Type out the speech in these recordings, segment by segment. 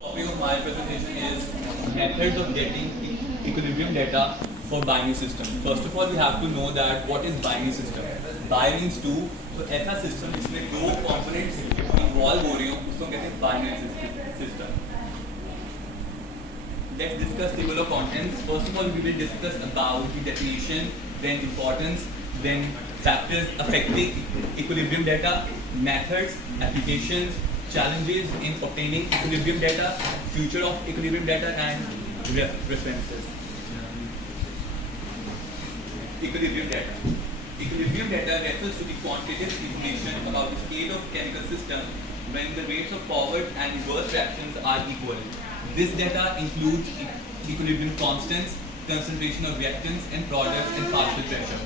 Topic of my presentation is methods of getting equilibrium data for binary system. First of all, we have to know that what is binary system. Bi means two, तो ऐसा system जिसमें दो components involve हो रहे हो उसको कहते हैं binary system. Let's discuss table of contents. First of all, we will discuss about the definition, then importance, then factors affecting equilibrium data, methods, applications, challenges in obtaining equilibrium data, future of equilibrium data, and references. Equilibrium data. Equilibrium data refers to the quantitative information about the state of chemical system when the rates of forward and reverse reactions are equal. This data includes equilibrium constants, concentration of reactants and products, and partial pressure.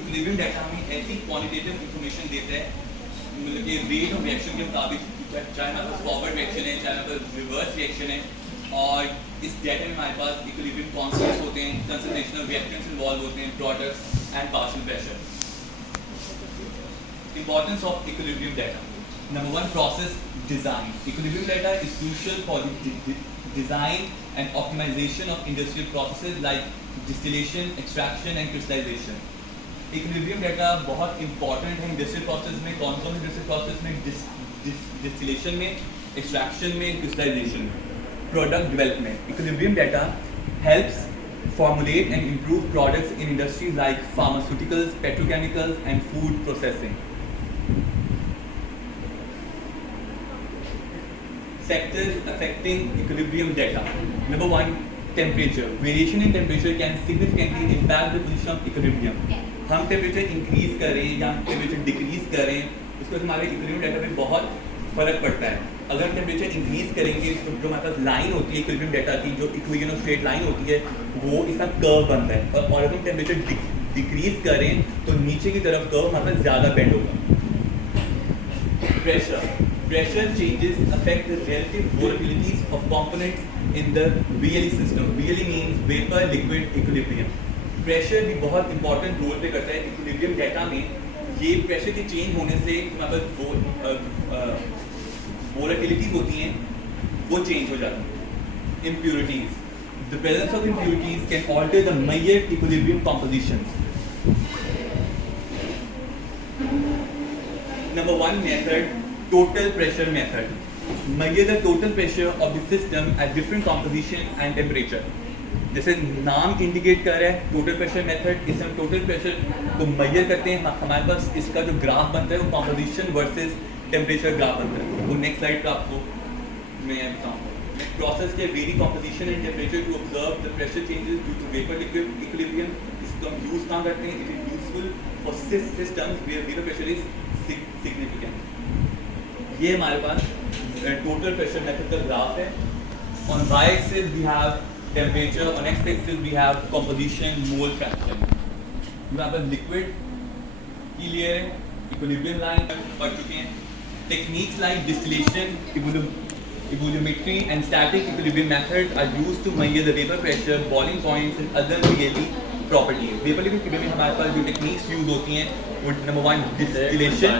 Equilibrium data हमें ऐसी quantitative information देता है मतलब कि rate of reaction के मुताबिक चाहे हमारे पास फॉरवर्ड रिएक्शन है चाहे हमारे पास रिवर्स रिएक्शन है और इस डेटा में हमारे पास इक्विलिब्रियम कांस्टेंट्स होते हैं, कंसंट्रेशन ऑफ रिएक्टेंट्स इन्वॉल्व होते हैं, products and partial pressure. Importance of equilibrium data. Number one, process design. Equilibrium data is crucial for the design and optimization of industrial processes like distillation, extraction and crystallization. Equilibrium data बहुत important है industrial process में. कौन कौन industrial process में? Distillation में, extraction में, crystallisation में, product development. Equilibrium data helps formulate and improve products in industries like pharmaceuticals, petrochemicals and food processing. Sectors affecting equilibrium data. Number one, temperature. Variation in temperature can significantly impact the position of equilibrium. हम temperature increase करें या temperature decrease करें इसको हमारे equilibrium data में बहुत फ़र्क पड़ता है. अगर टेम्परेचर इंक्रीज करेंगे तो जो हमारे पास लाइन होती है इक्विलिब्रियम डाटा की, जो इक्वेशन ऑफ स्ट्रेट लाइन होती है वो इसका कर्व बनता है. और अगर हम टेम्परेचर डिक्रीज करें तो नीचे की तरफ कर्व हमारे पास ज़्यादा बेंड होगा. Pressure changes affect the relative volatilities of components in the VLE system. VLE means vapor liquid equilibrium. Pressure भी बहुत इंपॉर्टेंट रोल पे करता है इक्विलिब्रियम डाटा में. ये प्रेशर के चेंज होने से हमारे पास वोलेटिलिटीज होती हैं वो चेंज हो जाती हैं. Impurities. The presence of impurities can alter the major equilibrium compositions. Number one method, total pressure method. Measure the total pressure of the system at different composition and temperature. जैसे नाम इंडिकेट कर रहा है total pressure method, इसमें हम total pressure को major करते हैं. हमारे पास इसका जो ग्राफ बनता है वो कॉम्पोजिशन वर्सेस टेम्परेचर ग्राफ बनता है. वो नेक्स्ट स्लाइड का आपको मैं बताऊँ. प्रोसेस के vary composition and temperature to observe the pressure changes due to vapour liquid equilibrium. इसको हम यूज़ कहाँ करते हैं? It is useful for systems where vapour pressure is significant. ये हमारे पास टोटल प्रेशर मेथड का ग्राफ है. On Y axis we have temperature, on x axis we have composition, mole fraction. यहाँ पर liquid की लिए equilibrium line पढ़ चुके हैं. Techniques like distillation, equilibrimetry and static equilibrium methods are used to measure the vapor pressure, boiling points and other VLE properties. Vapor equilibrium में हमारे पास जो techniques use होती हैं वो number one distillation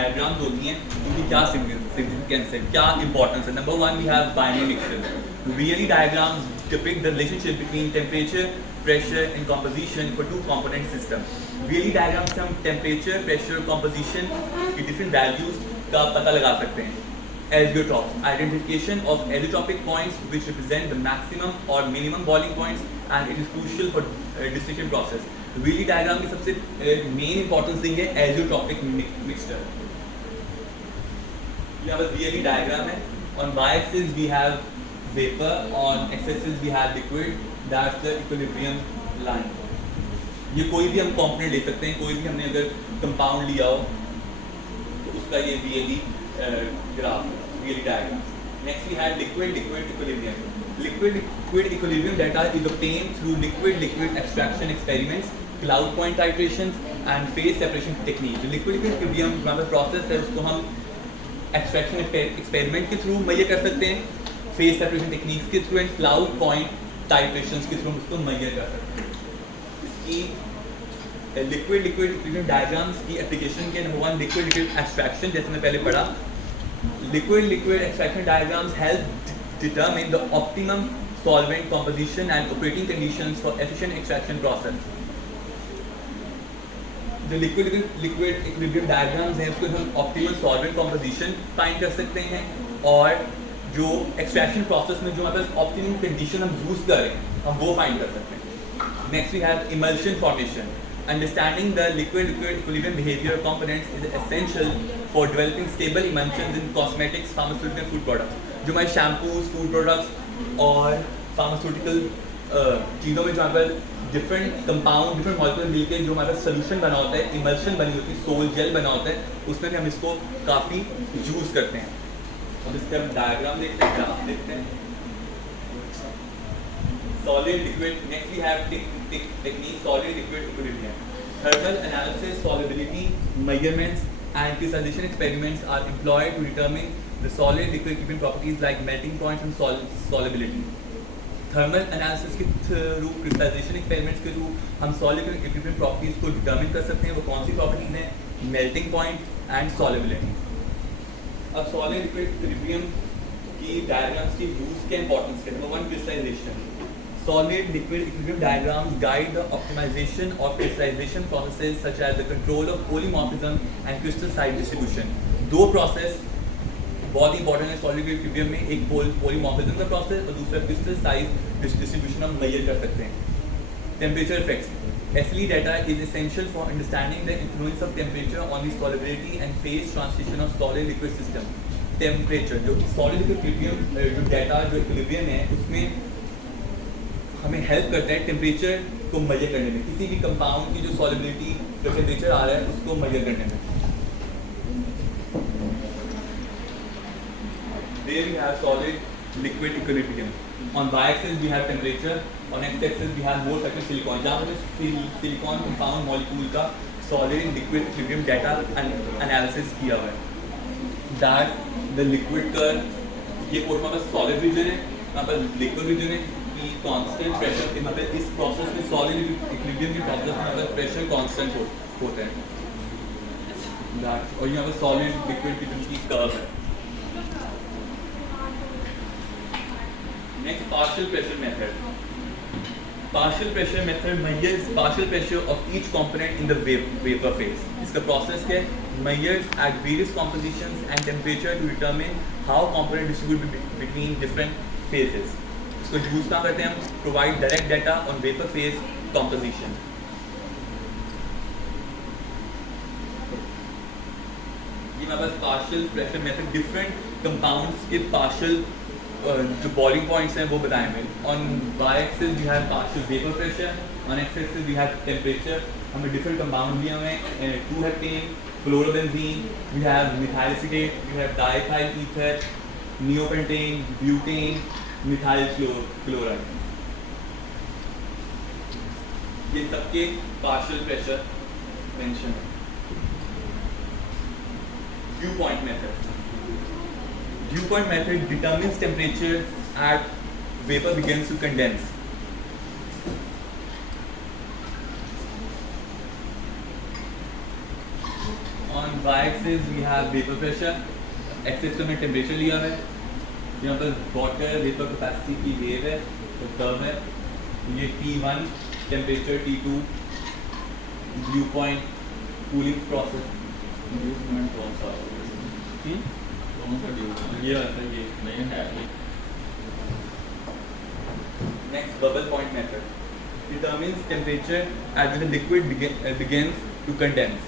डायग्राम्स होती हैं उनकी क्या सिग्निफिकेंस है, क्या इंपॉर्टेंस है. Number one we have binary mixture. VLE diagrams depict the relationship between temperature, pressure and composition for two component system. VLE diagrams से हम temperature, pressure, composition की different values का पता लगा सकते हैं. Azeotrope, identification of azeotropic points which represent the maximum or minimum boiling points and it is crucial for distillation process. VLE diagram की सबसे main importance thing है azeotropic mixture. यहाँ पर VLE diagram है. On y-axis we have vapor, on x-axis we have liquid. That's the equilibrium line. ये कोई भी हम component ले सकते हैं. कोई भी हमने अगर compound लिया हो तो उसका ये VLE graph, VLE diagram. Next we have liquid equilibrium. Liquid equilibrium data is obtained through liquid extraction experiments, cloud point titrations and phase separation technique. जो liquid equilibrium हमारा process है उसको हम एक्सट्रैक्शन एक्सपेरिमेंट के थ्रू मेजर कर सकते हैं, face separation techniques के through and cloud point titrations के थ्रू उसको मेजर कर सकते हैं. इसकी लिक्विड इक्विलिब्रियम डायग्राम्स की एप्लीकेशन के नंबर वन लिक्विड एक्सट्रैक्शन जैसे मैं पहले पढ़ा Liquid extraction diagrams help determine the optimum solvent composition and operating conditions for efficient extraction process. जो लिक्विड इक्विलिब्रियम डायग्राम्स हैं उसको हम ऑप्टिमल सॉल्वेंट कॉम्पोजिशन फाइंड कर सकते हैं, और जो एक्सट्रैक्शन प्रोसेस में जो हमारे पास ऑप्टिमम कंडीशन हम यूज़ करें हम वो फाइंड कर सकते हैं. Next we have emulsion formation. Understanding the liquid equilibrium behavior of components is essential for developing stable emulsions in cosmetics, pharmaceutical, food products. जो हमारे शैम्पूज, फूड प्रोडक्ट्स और फार्मास्यूटिकल चीज़ों में जो हमारे पास डिफरेंट कंपाउंड, डिफरेंट मॉलिक्यूल मिलकर जो हमारा सोल्यूशन बना होता है, इमल्शन बनी होती है, सोल जेल बना होता है, उसमें भी हम इसको काफ़ी यूज़ करते हैं. अब इसके हम डायग्राम देखते हैं, ग्राफ देखते हैं. Solid liquid. Next we have technique solid liquid equilibrium. Thermal analysis, solubility measurements, and crystallization experiments are employed to determine the solid liquid equilibrium properties like melting points and solubility. Thermal analysis के through, crystallization experiments के through हम solid liquid equilibrium properties को determine कर सकते हैं. वो कौन सी प्रॉपर्टीज हैं? Melting point and solubility. अब सॉलिड लिक्विड इक्विलिब्रियम की डायग्राम्स की यूज के इंपॉर्टेंस है. Number 1, crystallization. Solid liquid equilibrium diagrams guide the optimization of crystallization processes such as the control of polymorphism and crystal size distribution. दो process बहुत important है solid liquid equilibrium में. एक पोलीमॉर्फिज्म का प्रोसेस और दूसरा क्रिस्टल साइज डिस्ट्रीब्यूशन हम major कर सकते हैं. Temperature effects. SLE data is essential for understanding the influence of temperature on the solubility and phase transition of solid liquid system. Temperature, जो सॉलिड लिक्विड इक्विलिब्रियम जो data जो equilibrium है उसमें हमें हेल्प करता है टेम्परेचर को मेजर करने में. किसी भी कंपाउंड की जो सॉलिबिलिटी जो टेम्परेचर आ रहा है उसको मेजर करने में. There we have solid liquid equilibrium. On y-axis we have temperature, on x-axis we have more factor silicon. जहाँ पर सिलिकॉन कंपाउंड मॉलिक्यूल का solid liquid equilibrium data analysis किया हुआ है. That the liquid curve, ये coat में solid region है, यहाँ पर liquid region है. कांस्टेंट प्रेशर के मतलब इस प्रोसेस में सॉलिड इक्विलिब्रियम के प्रोसेस में मतलब प्रेशर कांस्टेंट होता है. और यहाँ पर सॉलिड लिक्विड की कर्व है. Next, partial pressure method. Partial pressure method measures partial pressure of each component in the vapour phase. इसका प्रोसेस क्या है? Measures at various compositions and temperature to determine how component distribute between different phases. इसको use कहाँ करते हैं हम? Provide direct data on vapour phase composition. ये हमारे पास partial pressure method different compounds के पार्शियल जो बॉइलिंग पॉइंट्स हैं वो बताए हैं. On Y axis we have partial vapour pressure, on X axis we have temperature. हमें डिफरेंट कंपाउंड दिए हुए हैं. Two heptane, fluorobenzene, we have methyl acetate, we have diethyl ether, neopentane, butane, methyl chloride. ये सबके पार्शियल प्रेशर मेंशन है. Dew point method. Dew point method determines temperature at vapour begins to condense. On Y axis we have vapour pressure, axis पे हमने temperature लिया है. यहाँ पर water vapour capacity की वेव है तो कर्व है. ये T1 temperature, T2 dew point cooling process. Dew point कौन सा ये नहीं है. Next, bubble point method determines temperature at when the liquid begins to condense.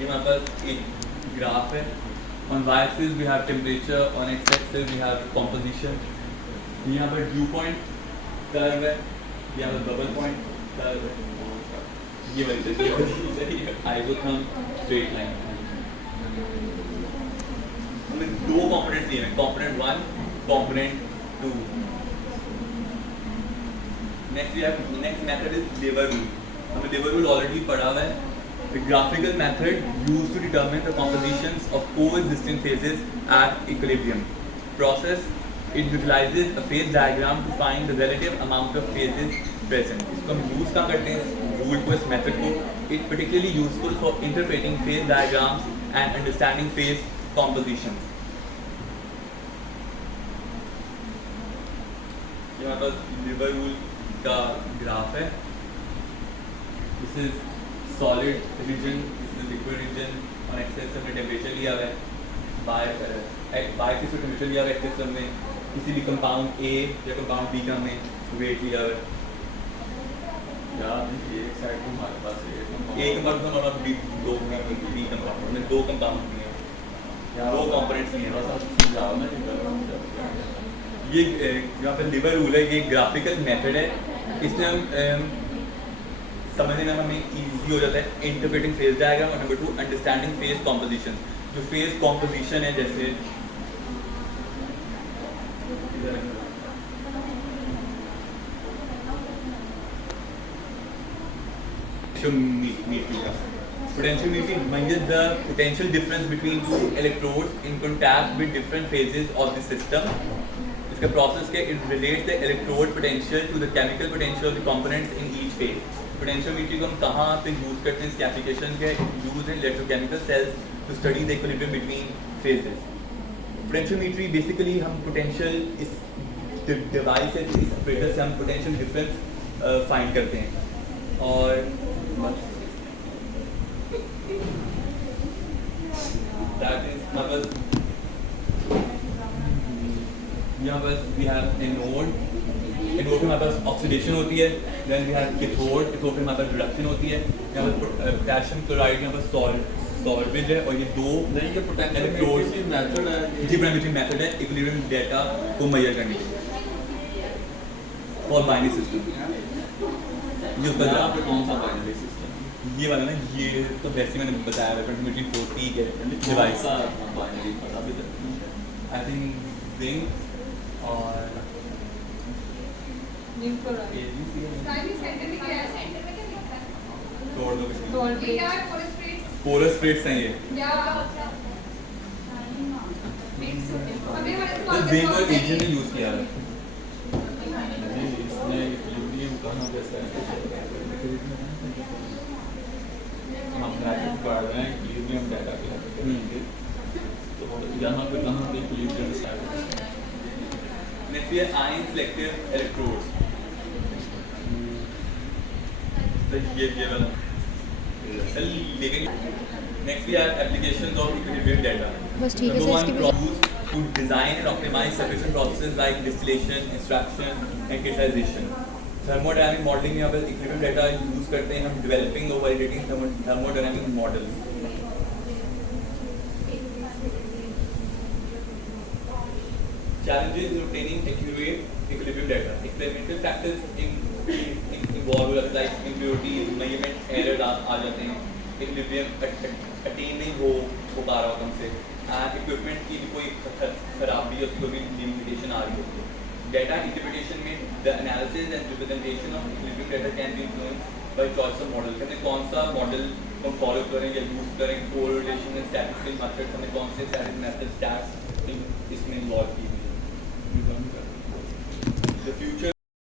ये हमारे पास एक ग्राफ है. On Y axis we have temperature, on X axis we have composition. यहाँ पर ड्यू पॉइंट कर्व है, यहाँ पर बबल पॉइंट कर्व है. ये वाली आइसोथर्म स्ट्रेट लाइन. हमें दो कंपोनेंट्स दिए हैं, component 1, component 2. Next method is lever rule. हमें लेवर रूल ऑलरेडी पढ़ा हुआ है. The graphical method used to determine the compositions of coexisting phases at equilibrium. Process, it utilizes a phase diagram to find the relative amount of phases present. इसको हम use कहाँ करते हैं? Tool को, इस मेथड को, it particularly useful for interpreting phase diagrams and understanding phase compositions. यहाँ पर लिवर रूल का ग्राफ है। This is solid region, this is liquid region, और एक्सेस हमने टेम्परेचर लिया हुआ है, बाय एक्सिस में टेम्परेचर लिया हुआ है, एक्सेस हमने किसी भी कंपाउंड ए या कंपाउंड बी का हमने वेट लिया हुआ है। एक साइड को हमारे पास ए कंपाउंड का हमारा बी कंपाउंड में दो कंपाउंड भी हैं, दो कंपोनेंट्स भी हैं। ये यहाँ पर लिवर रूल है, ये ग्राफिकल मेथड है, इसमें हम समझने में हमें ईजी हो जाता है इंटरप्रेटिंग फेज डायग्राम, और नंबर 2 अंडरस्टैंडिंग फेज कॉम्पोजिशन। जो फेज कॉम्पोजिशन है, जैसे potentiometer measures the potential difference between two electrodes in contact with different phases of the system. इसका प्रोसेस के it relates the electrode potential to the chemical potential of the components in each phase. Potentiometer को हम कहाँ पे use करते हैं, इसकी application के यूज है electrochemical cells to study the equilibrium between phases. Potentiometer basically हम पोटेंशियल इस डिवाइस है, इस ऑपरेटर से हम पोटेंशियल डिफरेंस फाइंड करते हैं। और दैट इज यहाँ पर we have anode, anode में हमारे पास ऑक्सीडेशन होती है, then we have cathode, cathode में हमारे पास रिडक्शन होती है। यहाँ पर पोटेशियम क्लोराइड यहाँ पर सॉल्वेज है, और ये दो इलेक्ट्रोड्स मेथड है, जी पोटेंशियोमीटर मेथड है इक्विलिब्रियम डेटा को मेजर करने के लिए फॉर बाइनरी सिस्टम। ये उसका यहाँ पे कौन सा बाइनरी सिस्टम? ये वाला ना, ये तो वैसे मैंने बताया है पोटेंशियोमीटर को, ठीक है डिवाइस बाइनरी पता भी आई थिंक जिंक और छोड़ दो पोरस स्प्रेड्स हैं ये। तो जिंक और एजियम ने यूज किया है। इसने इक्विलिब्रियम कहाँ कैसा है? हम ग्राफिक पढ़ रहे हैं इक्विलिब्रियम डाटा के, तो यहाँ पे कहाँ पे इक्विलिब्रियम स्टार्ट है? नेक्स्ट है आयन सेलेक्टिव इलेक्ट्रोड्स। ये वाला लेकिन next we are applications of equilibrium data. बस ठीक है सर, इसके भी to design and optimize sufficient processes like distillation, extraction and crystallization. Thermodynamic modeling में यहाँ पर इक्विलिब्रियम डाटा यूज करते हैं हम developing और validating thermodynamic models. Challenges in obtaining accurate equilibrium data. Experimental factors involved like impurities, measurement errors आ जाते हैं, equilibrium attain नहीं हो पा रहा होगा हमसे, and equipment की भी कोई खराबी, उसको भी लिमिटेशन आ रही होती है। Data interpretation में the analysis and representation of equilibrium data can be influenced by choice of model। हमने कौन सा मॉडल हम फॉलो करें या यूज करें, कोरिलेशन एंड स्टैटिस्टिकल मेथड्स, हमने कौन से स्टैटिस्टिकल मेथड स्टैट्स इसमें इन्वॉल्व की हुई है। The future